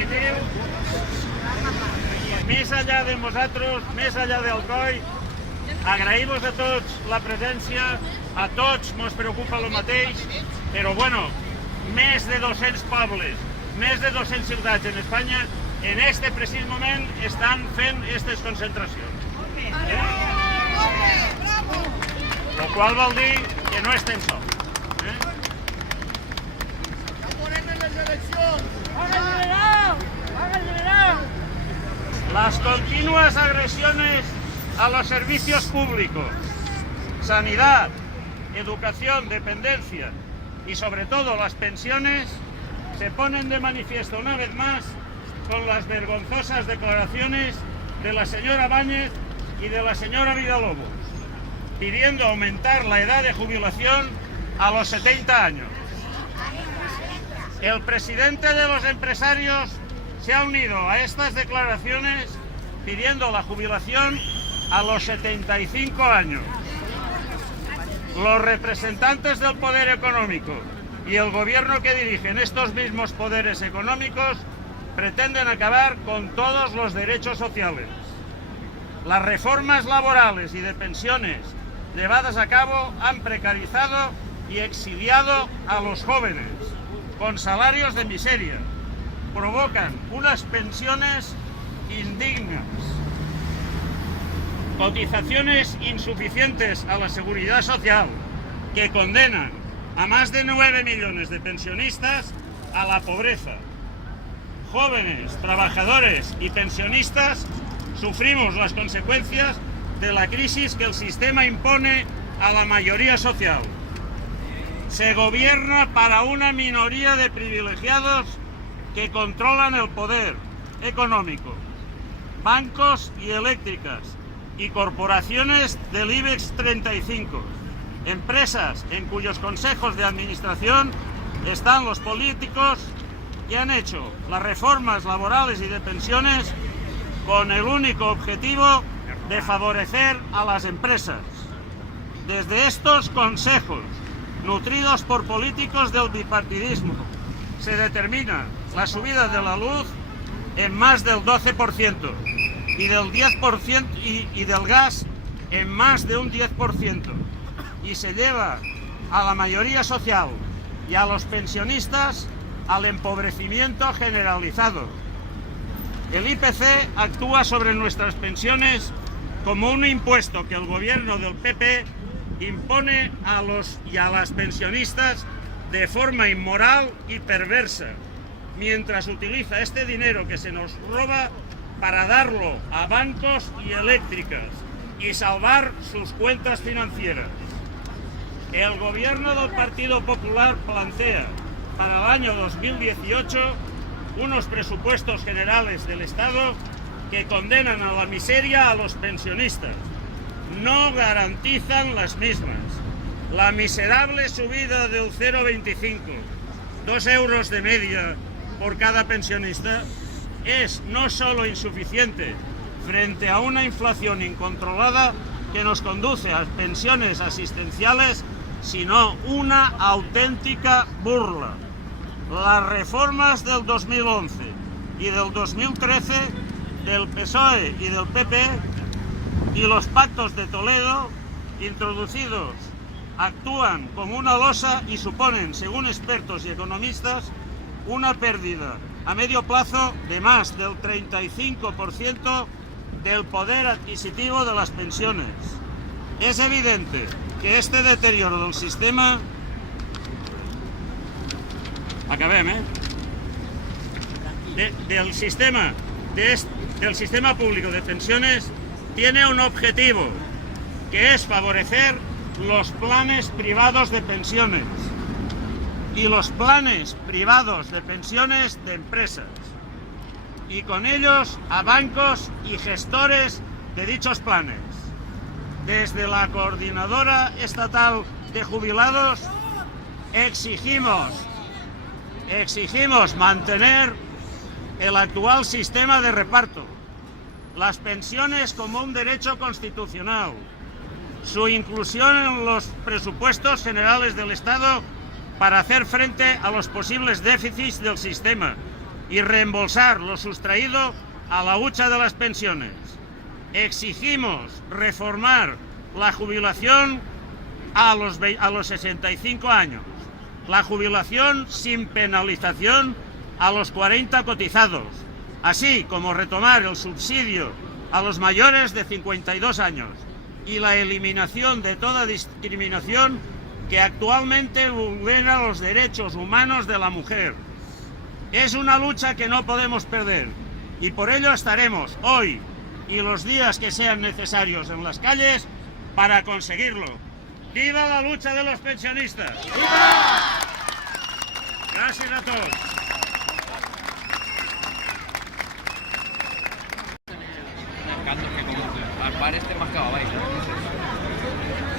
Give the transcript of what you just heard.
definitiu, més enllà de nosaltres, més enllà del COI, agrair-vos a tots la presència, a tots ens preocupa el mateix, però bueno, més de 200 pobles, més de 200 ciutats en Espanya, en este precís moment estan fent aquestes concentracions. Lo qual vol dir que no estem sols. Las continuas agresiones a los servicios públicos, sanidad, educación, dependencia y sobre todo las pensiones se ponen de manifiesto una vez más con las vergonzosas declaraciones de la señora Báñez y de la señora Villalobos, pidiendo aumentar la edad de jubilación a los 70 años. El presidente de los empresarios se ha unido a estas declaraciones pidiendo la jubilación a los 75 años. Los representantes del poder económico y el gobierno que dirigen estos mismos poderes económicos pretenden acabar con todos los derechos sociales. Las reformas laborales y de pensiones llevadas a cabo han precarizado y exiliado a los jóvenes con salarios de miseria. Provocan unas pensiones indignas, cotizaciones insuficientes a la seguridad social que condenan a más de 9 millones de pensionistas a la pobreza. Jóvenes, trabajadores y pensionistas sufrimos las consecuencias de la crisis que el sistema impone a la mayoría social. Se gobierna para una minoría de privilegiados que controlan el poder económico, bancos y eléctricas y corporaciones del IBEX 35, empresas en cuyos consejos de administración están los políticos que han hecho las reformas laborales y de pensiones con el único objetivo de favorecer a las empresas. Desde estos consejos, nutridos por políticos del bipartidismo, se determina la subida de la luz en más del 12% y del 10% y del gas en más de un 10%, y se lleva a la mayoría social y a los pensionistas al empobrecimiento generalizado. El IPC actúa sobre nuestras pensiones como un impuesto que el gobierno del PP impone a los y a las pensionistas de forma inmoral y perversa, mientras utiliza este dinero que se nos roba para darlo a bancos y eléctricas y salvar sus cuentas financieras. El gobierno del Partido Popular plantea para el año 2018 unos presupuestos generales del Estado que condenan a la miseria a los pensionistas. No garantizan las mismas. La miserable subida del 0,25, 2 euros de media por cada pensionista, es no solo insuficiente frente a una inflación incontrolada que nos conduce a pensiones asistenciales, sino una auténtica burla. Las reformas del 2011 y del 2013 del PSOE y del PP y los pactos de Toledo introducidos actúan como una losa y suponen, según expertos y economistas, una pérdida a medio plazo de más del 35% del poder adquisitivo de las pensiones. Es evidente que este deterioro del sistema... del sistema público de pensiones tiene un objetivo, que es favorecer los planes privados de pensiones y los planes privados de pensiones de empresas, y con ellos a bancos y gestores de dichos planes. Desde la Coordinadora Estatal de Jubilados exigimos mantener el actual sistema de reparto, las pensiones como un derecho constitucional, su inclusión en los presupuestos generales del Estado para hacer frente a los posibles déficits del sistema y reembolsar lo sustraído a la hucha de las pensiones. Exigimos reformar la jubilación a los 65 años, la jubilación sin penalización a los 40 cotizados, así como retomar el subsidio a los mayores de 52 años y la eliminación de toda discriminación que actualmente vulnera los derechos humanos de la mujer. Es una lucha que no podemos perder y por ello estaremos hoy y los días que sean necesarios en las calles para conseguirlo. ¡Viva la lucha de los pensionistas! ¡Viva! Gracias a todos. Que como al par este más que va a bailar.